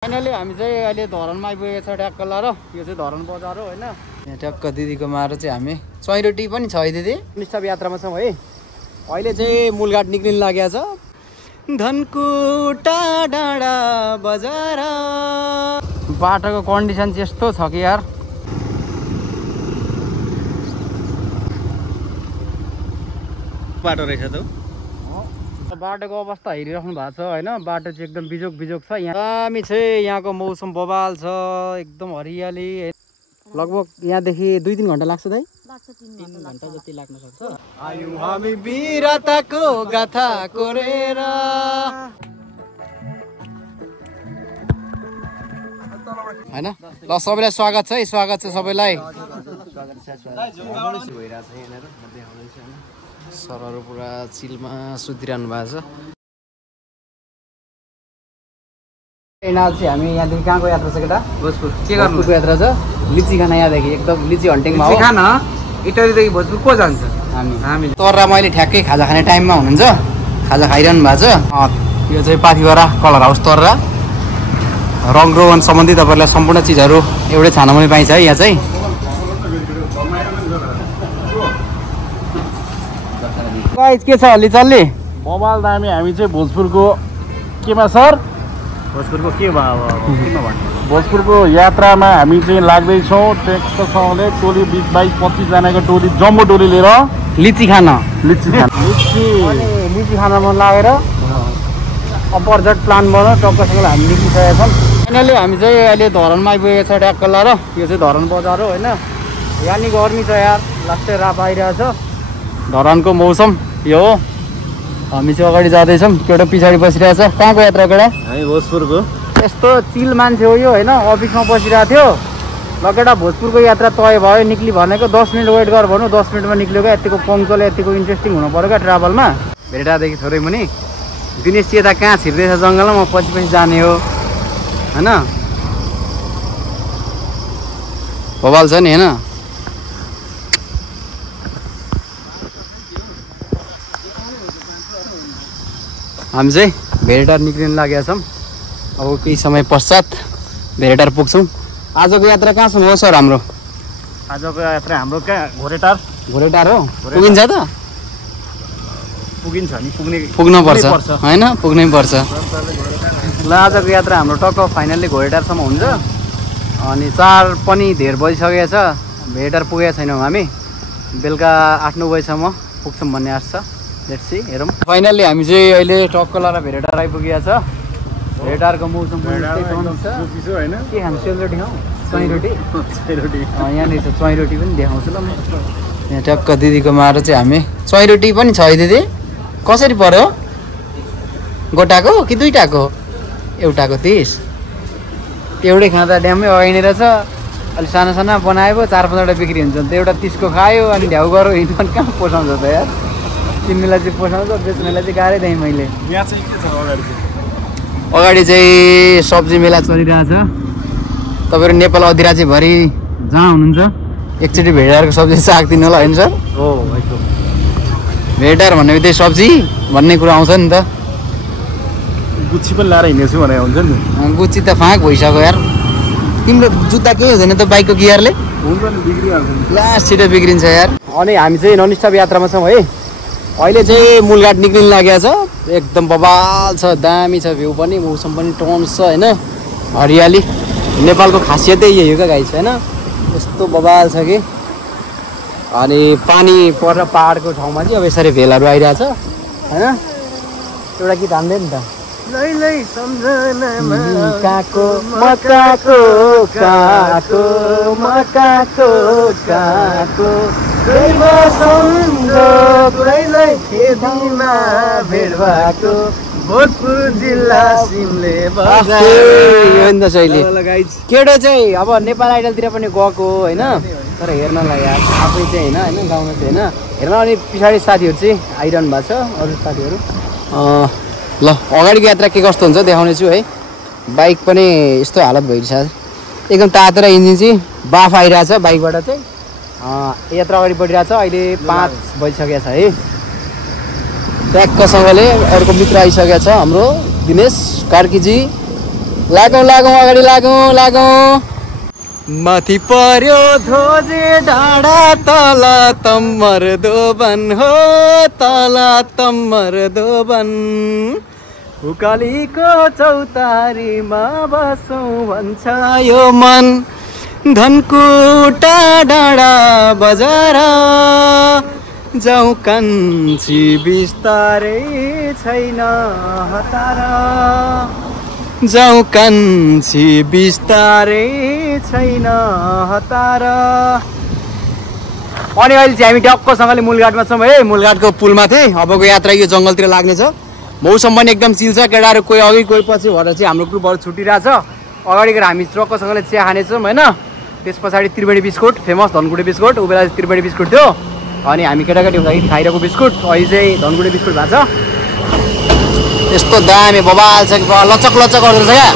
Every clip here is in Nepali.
फाइनली हामी चाहिँ अहिले धरानमा आइपुगेको छ ट्याक्क ल र यो चाहिँ धरान बजार हो हैन। यहाँ ट्याक्क दिदीको मार चाहिँ हामी चैरोटी पनि छ है दिदी। निष्ठा यात्रामा छौँ है। अहिले चाहिँ मूलघाट निक्लिन लागेको छ। धनकुटा डाँडा बजार बाटोको कन्डिसन चाहिँ यस्तो छ कि यार बाटो रहेछ त बाटोको अवस्था हेरिराख्नु भएको छ हैन। बाटो चाहिँ एकदम बिजोक बिजोक छ। यहाँ हामी चाहिँ यहाँको मौसम बवाल छ एकदम हरियाली। लगभग यहाँदेखि 2-3 घन्टा लाग्छ दाइ। 3 घन्टा जति लाग्न सक्छ। आयौं हामी वीरताको गाथा कोरेर हैन। ल सबैलाई स्वागत छ है। स्वागत छ सबैलाई। सरहरू पुरा चिलमा सुतिरहनु भएको छ। यिनीहरू चाहिँ हामी यहाँदेखि कहाँको यात्रा छ केटा? भोजपुर। के गर्नुको यात्रा छ? लिची खाना यहाँदेखि एकदम लिची हन्टिङमा हो। खाना इटलीदेखि भोजपुर को जान्छ? हामी तर्रा मैले ठ्याक्कै खाजा खाने टाइममा हुनुहुन्छ। खाजा खाइरहनु भएको छ। यो चाहिँ पाथिभरा कलर हाउस तर्रा। रङ रोगन सम्बन्धी तपाईँहरूलाई सम्पूर्ण चिजहरू एउटै छानामुनि पाइन्छ है यहाँ चाहिँ। के छ अलि चल्ली मोबाइल दामी। हामी चाहिँ भोजपुरको केमा सर? भोजपुरको के भोजपुरको यात्रामा हामी चाहिँ लाग्दैछौँ। ट्रेक्टरसँगले टोली 20-22-25 जनाको टोली जम्बो टोली लिएर लिची खान लिची खान मन लागेर अब बजेट प्लान बनाऊ टक्कसँगले हामी निक्लिसकेका छौँ। फाइनली हामी चाहिँ अहिले धरानमा आइपुगेको छ ट्याक्क ल र यो चाहिँ धरान बजार हो हैन। यहाँ नि गर्मी छ यार लास्टै राप आइरहेछ। धरानको मौसम यो हो। हामी चाहिँ अगाडि जाँदैछौँ। केटा पछाडि बसिरहेछ। कहाँको यात्रा केटा? हामी भोजपुरको। यस्तो चिल मान्छे हो यो हैन। अफिसमा बसिरहेको थियो। ल केटा भोजपुरको यात्रा तय भयो निक्ली भनेको 10 मिनट वेट गर भन्नु। 10 मिनटमा निक्ल्यो क्या। यतिको पङ्क्चुअल यतिको इन्ट्रेस्टिङ हुनु पर्यो क्या ट्राभलमा। भेटादेखि थोरै मुनि दिनेश यता कहाँ छिर्दैछ जङ्गलमा म पछि जाने हो हैन। बवाल छ नि हैन। हामी चाहिँ भेरेटार निक्लिन लागेका छौँ। अब केही समय पश्चात भेरेटार पुग्छौँ। आजको यात्रा कहाँसम्म हो सर हाम्रो? आजको यात्रा हाम्रो कहाँ? घोरेटार हो। पुगिन्छ त? पुगिन्छ नि पुग्नुपर्छ होइन पुग्नै पर्छ। ल आजको यात्रा हाम्रो टक्क फाइनल्ली घोरेटारसम्म हुन्छ। अनि 4 पनि धेर बजिसकेको छ। भेरेटार पुगेका छैनौँ हामी। बेलुका 8-9 बजीसम्म पुग्छौँ भन्ने आश छ। लेट्स सी हेरौँ। फाइनल्ली हामी चाहिँ अहिले टक्क लाएर भेरेटार आइपुगेको छ। भेरेटारको मौसम के खानु? सेलरोटी खाउँ? चैरोटी यहाँनिर छ। चैरोटी पनि देखाउँछु ल म। यहाँ टक्क दिदीको मार चाहिँ हामी चैरोटी पनि छ है दिदी। कसरी पर्यो? गोटाको कि दुईटाको? एउटाको 30। एउटै खाँदा ड्यामै अगाइने रहेछ। अलिक सानो सानो बनायो 4-5वटा बिक्री हुन्छ। त एउटा 30को खायो अनि ढ्याउ गऱ्यो हिँड्नु पनि कहाँ पोसाउँछ त यार। किन्नेलाई चाहिँ पोसाउँछ बेच्नेलाई चाहिँ गाह्रै दिएँ मैले। यहाँ चाहिँ के छ अगाडि चाहिँ? अगाडि चाहिँ सब्जी मेला चलिरहेछ। तपाईँहरू नेपाल अधिराज्यभरि जहाँ हुनुहुन्छ एकचोटि भेडारको सब्जी साग दिनु होला होइन सर? हो भाइको भेडार भनेको त्यही सब्जी भन्ने कुरा आउँछ नि त। गुच्ची पनि लाएर हिँडेछु भने हुन्छ नि। गुच्ची त फाँक भइसक्यो यार। तिम्रो जुत्ता केही हुँदैन त बाइकको गियरले? हुन्छ नि बिग्रिहाल्छ। लास्ट छिटो बिग्रिन्छ यार। अनि हामी चाहिँ ननस्टप यात्रामा छौँ है। अहिले चाहिँ मूलघाट निक्लिन लागेको छ। एकदम बवाल छ। दामी छ भ्यू पनि मौसम पनि टन्स छ होइन। हरियाली नेपालको खासियतै यही हो क्या गाइस होइन। यस्तो बवाल छ कि। अनि पानी पर पाहाडको ठाउँमा चाहिँ अब यसरी भेलहरू आइरहेछ होइन। एउटा गीत हान्दै नि त। काको मकाको काको मकाको काको भोजपुर जिल्ला सिमले केटो चाहिँ अब नेपाल आइडलतिर पनि गएको होइन। तर हेर्नलाई यार आफै चाहिँ होइन गाउँमा चाहिँ होइन हेर्न। अनि पछाडि साथीहरू चाहिँ आइरहनु भएको छ अरू साथीहरू। ल अगाडिको यात्रा के कस्तो हुन्छ देखाउने छु है। बाइक पनि यस्तो हालत भइरहेछ एकदम तातेर इन्जिन चाहिँ बाफ आइरहेछ बाइकबाट चाहिँ। यात्रा अगाडि बढिरहेछ। अहिले 5 बजिसकेको छ है। ट्याक्कसँगले अर्को मित्र आइसकेको छ हाम्रो दिनेश कार्कीजी। लागौँ लागौँ अगाडि लागौँ माथि पर्यो ध्वजे डाँडा तल तम्मर दोबन हो तल तम्मर दोबन उकालीको चौतारीमा बसौँ भन्छ यो मन धनकुटा डाँडा बजार जाउँ कान्छी बिस्तारै छैन हतार जाउँ कान्छी बिस्तारै छैन हतार। अनि अहिले चाहिँ हामी टक्कसँगले मूलघाटमा छौँ है। मूलघाटको पुलमाथि अबको यात्रा यो जङ्गलतिर लाग्नेछ। मौसम पनि एकदम चिल छ। केटाहरू कोही अघि कोही पछि भएर चाहिँ हाम्रो ग्रुपहरू छुटिरहेछ। अगाडि गएर हामी टक्कसँगले चिया खानेछौँ होइन। त्यस पछाडि त्रिवेणी बिस्कुट फेमस धनकुटे बिस्कुट ऊ बेला त्रिवेणी बिस्कुट थियो अनि हामी केटाकेटी हुँदाखेरि खाइरहेको बिस्कुट अहिले चाहिँ धनकुटे बिस्कुट भएको छ। यस्तो दामी बबाल छ कि लचक लचक गर्दो रहेछ क्या।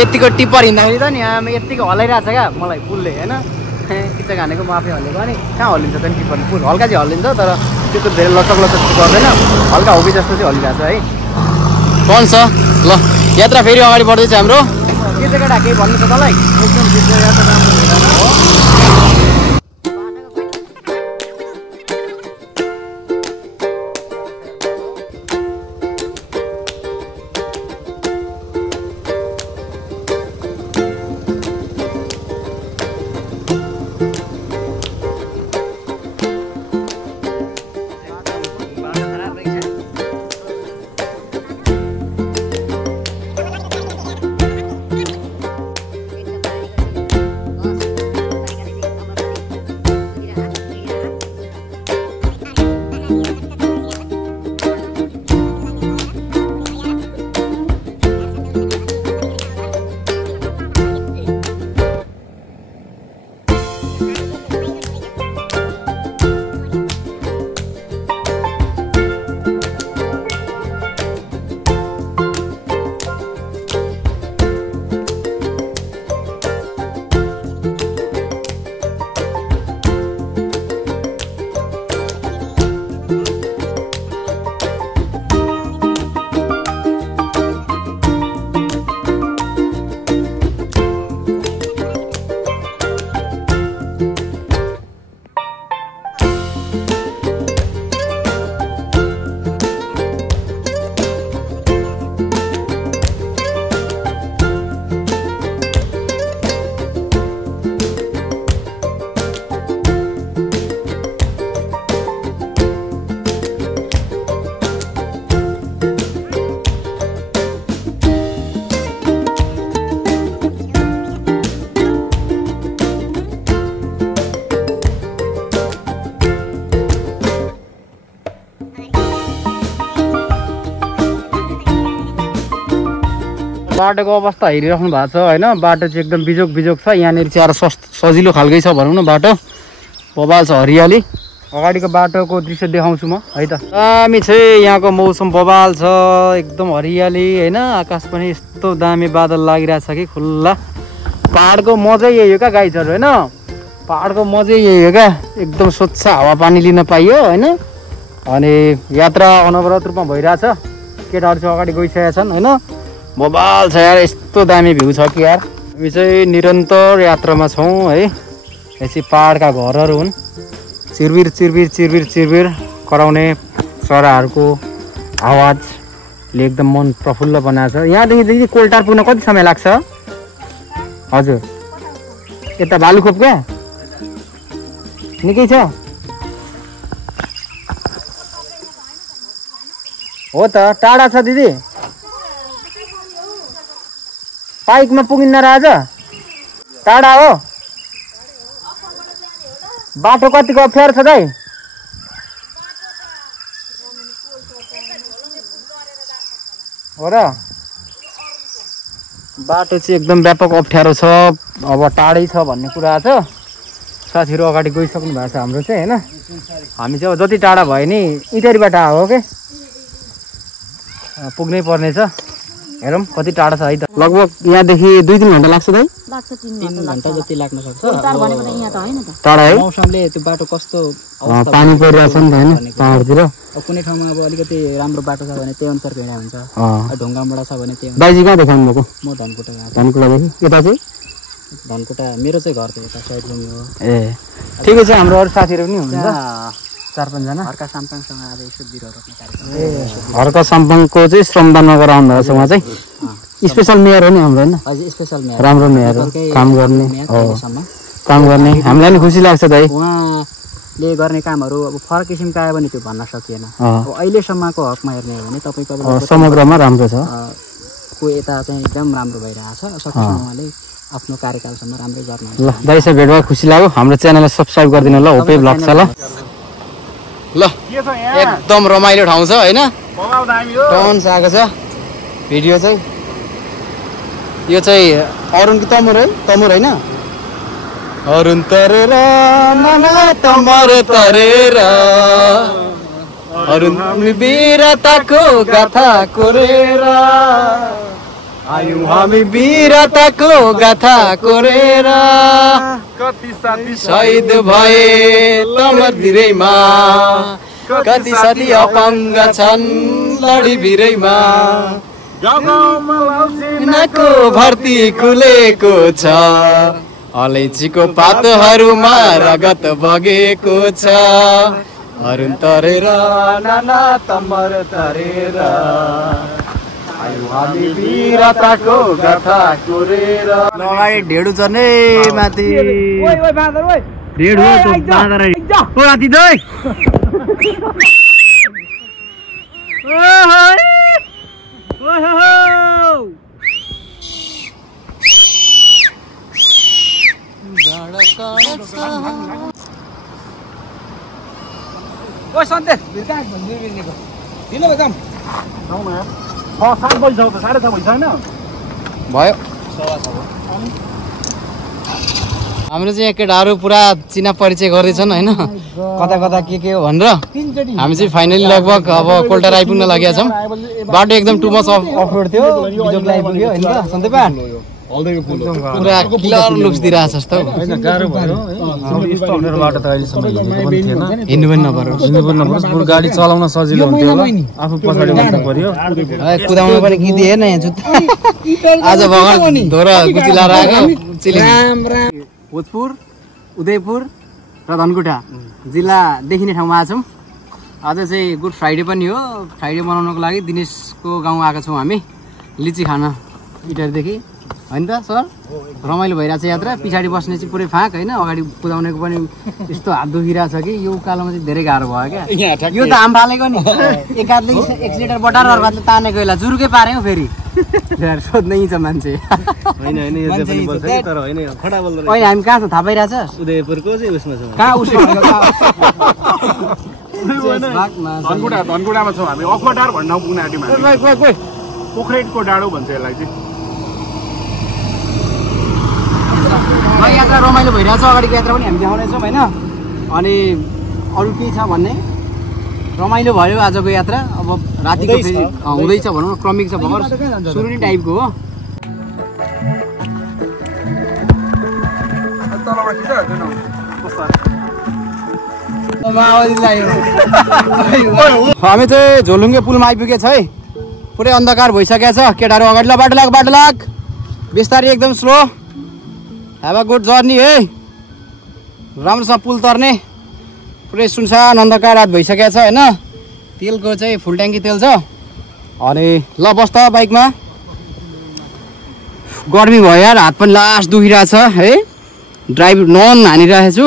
यतिको टिप्पर हिँड्दाखेरि त नि आमा यतिको हल्लाइरहेको छ क्या मलाई पुलले होइन। किच्चा खानेको माफी हल्लेको अनि कहाँ हल्लिन्छ त नि टिप्पर पुल हल्का चाहिँ हल्लिन्छ तर त्यस्तो धेरै लचक लचक गर्दैन हल्का होबी जस्तो चाहिँ हल्लिरहेको छ है। कन छ ल यात्रा फेरि अगाडि बढ्दैछ हाम्रो। के चाहिँ केटा केही भन्नु छ तँलाई एकदम यात्रा राम्रो भइरहेको बाटोको अवस्था हेरिराख्नु भएको छ होइन। बाटो चाहिँ एकदम बिजोक बिजोक छ। यहाँनिर चाहिँ आएर सजिलो खालकै छ भनौँ न। बाटो बबाल छ हरियाली। अगाडिको बाटोको दृश्य देखाउँछु म है त। दामी चाहिँ यहाँको मौसम बबाल छ एकदम हरियाली होइन। आकाश पनि यस्तो दामी बादल लागिरहेछ कि खुल्ला। पाहाडको मजै यही हो क्या गाइजहरू होइन। पाहाडको मजै यही हो क्या एकदम स्वच्छ हावापानी लिन पाइयो होइन। अनि यात्रा अनवरत रूपमा भइरहेछ। केटाहरू चाहिँ अगाडि गइसकेका छन् होइन। बबाल छ यार यस्तो दामी भ्यू छ कि यार। हामी चाहिँ निरन्तर यात्रामा छौँ है। यो चाहिँ पाहाडका घरहरू हुन्। चिरबिर चिरबिर चिरबिर चिरबिर कराउने चराहरूको आवाजले एकदम मन प्रफुल्ल बनाएको छ। यहाँदेखि दिदी कोलटार पुग्न कति समय लाग्छ? हजुर यता भालुखोप क्या निकै छ हो त। टाढा छ दिदी बाइकमा पुगिन्न र आज? टाढा हो बाटो कतिको अप्ठ्यारो छ दाइ? हो र बाटो चाहिँ एकदम व्यापक अप्ठ्यारो छ। अब टाढै छ भन्ने कुरा छ। साथीहरू अगाडि गइसक्नु भएको छ हाम्रो चाहिँ होइन। हामी चाहिँ अब जति टाढा भयो नि इटरीबाट हो के पुग्नै पर्नेछ। हेरौँ कति टाढा छ है त लगभग यहाँदेखि 2-3 घन्टा लाग्छ दाइ लाग्छ 3 घन्टा जति लाग्न सक्छ टाढा भनेको त यहाँ त हैन त टाढा है मौसमले त्यो बाटो कस्तो पानी परिरहेछ नि त हैन पहाडतिर अब कुनै ठाउँमा अब अलिकति राम्रो बाटो छ भने त्यही अनुसार हिँडा हुन्छ ढुङ्गामुढा छ भने त्यही दाइजी कहाँ देखाउनु भएको म धनकुटा गएको धनकुटादेखि यता चाहिँ धनकुटा मेरो चाहिँ घर चाहिँ यता साइड रुम हो ए ठिकै छ हाम्रो अरू साथीहरू पनि हुनुहुन्छ 4-5 जना हर्का साम्पाङसँग आज यसो बिरुवा रोप्ने कार्यक्रम ए हर्का साम्पाङको चाहिँ श्रमदान नगर आउनु भएको छ उहाँ चाहिँ स्पेशल मेयर हो नि हाम्रो हैन हजुर स्पेशल मेयर राम्रो मेयर हो काम गर्ने काम गर्ने हामीलाई नि खुसी लाग्छ दाइ उहाँले गर्ने कामहरू अब फरक किसिमका आयो भने त्यो भन्न सकिएन अब अहिलेसम्मको हकमा हेर्ने हो भने तपाईँको समग्रमा राम्रो छ को यता चाहिँ एकदम राम्रो भइरहेछ सकेसम्म उहाँले आफ्नो कार्यकालसम्म राम्रै गर्नुहुन्छ ल दाइसँग भेट भएर खुसी लाग्यो हाम्रो च्यानललाई सब्स्क्राइब गरिदिनु ल होपे ब्लग छ ल एकदम रमाइलो ठाउँ छ हैन टन्स आएको छ भिडियो चाहिँ यो चाहिँ अरुण कि तमुर है तमुर हैन अरुण तरेर नाना तमर तरेर अरुण वीरताको गाथा कोरेर आयौँ हामी वीरताको गाथा कोरेर कति साथी शहीद भए तमर भिरैमा कति साथी अपाङ्ग छन् लडी भिरैमा सेनाको भर्ती खुलेको छ अलैँचीको पातहरूमा रगत बगेको छ अरुण तरेर नाना तमर तरेर आयौँ हामी वीरताको गाथा कोरेर अगाडि ढेडु छ नै माथि ढेडु बाँदर ओ राति दई ओ सन्देश भिरका भन्दिनेको दिनु एकदम 6-7 बजी त 6:30 भइसक्यो भयो हाम्रो चाहिँ केटाहरू पुरा चिना परिचय गर्दैछन् होइन कता कता के हो भनेर हामी चाहिँ फाइनली लगभग अब कोल्टार आइपुग्न लागेका छौँ बाटो एकदम टु मच अफरोड थियो बिजोकलाई आइपुग्यो होइन त सन्देपा पुरा क्लियर लुक्स दिइरहेछ जस्तो गाह्रो भयो यस्तो अप्ठ्यारो बाटो त अहिलेसम्म हिँड्नु पनि नपरोस् बरु गाडी चलाउन सजिलो हुन्थ्यो होला आफू पछाडि बस्नु पर्यो कुदाउनु पनि कि दिएन यहाँ जुत्ता आज भगवान धोरा गुचिला आएको भोजपुर उदयपुर र धनकुटा जिल्ला देखिने ठाउँमा आएको छौँ आज चाहिँ गुड फ्राइडे पनि हो फ्राइडे मनाउनको लागि दिनेशको गाउँ आएको छौँ हामी लिची खान इटरदेखि होइन त सर रमाइलो भइरहेछ यात्रा पछाडि बस्ने चाहिँ पुरै फाँक होइन अगाडि कुदाउनेको पनि यस्तो हात दुखिरहेछ कि यो उकालोमा चाहिँ धेरै गाह्रो भयो क्या यो त हाम फालेको नि एक हातले एक्सिलेटर बटाएर अर्को हातले तानेको यसलाई जुरुकै पार्यो फेरि सोध्नै छ मान्छे होइन हामी कहाँ छ थाहा पाइरहेछ उदयपुरको चाहिँ उसमा छ कहाँ उसमा धनकुटामा छौँ हामी अखुवाटार भन्ने ठाउँ पुग्न आँट्यौँ पोखरेटको डाँडो भन्छ यसलाई चाहिँ यात्रा रमाइलो भइरहेछ अगाडिको यात्रा पनि हामी देखाउनेछौँ होइन अनि अरू केही छ भन्ने रमाइलो भयो आजको यात्रा अब रातिको फेरि हुँदैछ भनौँ न क्रमिक छ भर्खर सुरुनी टाइपको हो हामी चाहिँ झोलुङ्गे पुलमा आइपुगेको छ है पुरै अन्धकार भइसकेको छ केटाहरू अगाडि ल बाटो लाग बिस्तारै एकदम slow have a good journey है राम्रोसँग पुल तर्ने पुरै सुनसान अन्धकार रात भइसकेको छ होइन तेलको चाहिँ फुल ट्याङ्की तेल छ अनि ल बस् त बाइकमा गर्मी भयो यार हात पनि लास्ट दुखिरहेछ है ड्राइभ नन हानिरहेको छु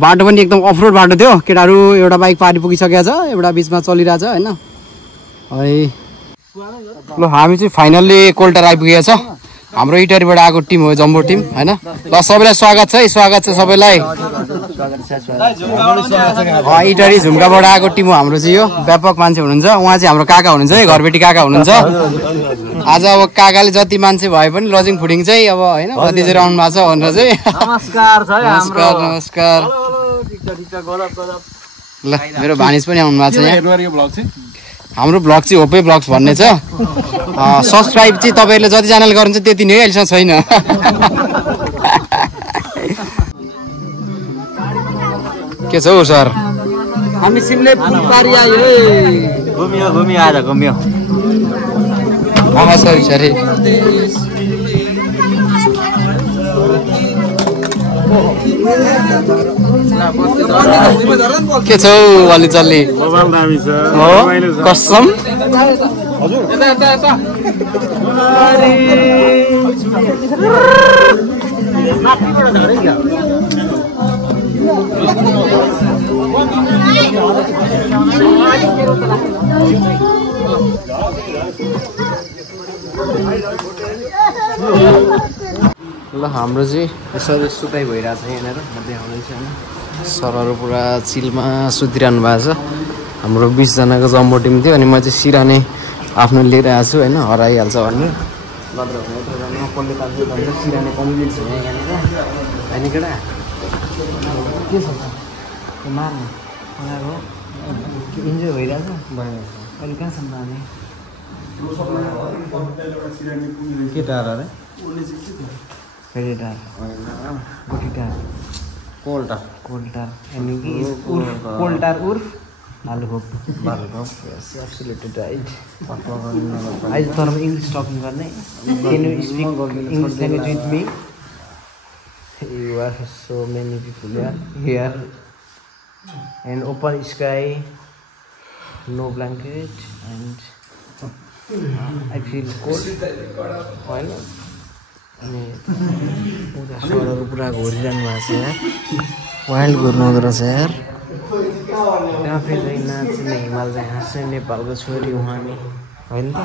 बाटो पनि एकदम अफरोड बाटो थियो केटाहरू एउटा बाइक पारि पुगिसकेको छ एउटा बिचमा चलिरहेछ होइन अनि ल हामी चाहिँ फाइनल्ली कोल्टार आइपुगेको छ हाम्रो इटरीबाट आएको टिम हो जम्बो टिम होइन ल सबैलाई स्वागत छ सबैलाई इटरी झुम्काबाट आएको टिम हो हाम्रो चाहिँ यो व्यापक मान्छे हुनुहुन्छ उहाँ चाहिँ हाम्रो काका हुनुहुन्छ है घरबेटी काका हुनुहुन्छ आज अब काकाले जति मान्छे भए पनि लजिङ फुडिङ चाहिँ अब होइन भतिजेर आउनु भएको छ भनेर चाहिँ नमस्कार ल मेरो भानिज पनि आउनु भएको छ यहाँ हाम्रो ब्लग चाहिँ होपे ब्लग्स भन्ने छ सब्सक्राइब चाहिँ तपाईँहरूले जतिजनाले गर्नुहुन्छ त्यति नै हो अहिलेसम्म छैन के छ हौ सर हामी सिमले पारी आयो घुमियो आज घुमियो सरी सरी के छ हौ अलि चल्ली कसम ल हाम्रो चाहिँ यसरी सुताइ भइरहेको छ यहाँनिर म देखाउँदैछु होइन सरहरू पुरा चिलमा सुतिरहनु भएको छ हाम्रो 20 जनाको जम्बो टिम थियो अनि म चाहिँ सिराने आफ्नो लिएर आएको छु होइन हराइहाल्छ भनेर नत्र भने कसले तान्छ भन्छ सिराने कम्प्लिट छ यहाँनिर होइन केटा के छ त मार्नु उनीहरू इन्जोय भइरहेछ अहिले कहाँसम्म जाने के टाढा रे फेरिटार गोठीटार कोल्टार यानी कि कोल्टार उर्फ भालुखोप yes absolutely right आज तर इंग्लिश टकिङ गर्ने can you speak English language with me you are so many people here and open sky no blanket and I feel cold होइन अनि उता सरहरू पुरा घोरिरहनु भएको छ यार वाइल्ड घुर्नु हुँदो रहेछ यार त्यहाँ फेरि नाच्ने हिमाल चाहिँ हाँस्ने नेपालको छोरी उहाँ नि होइन त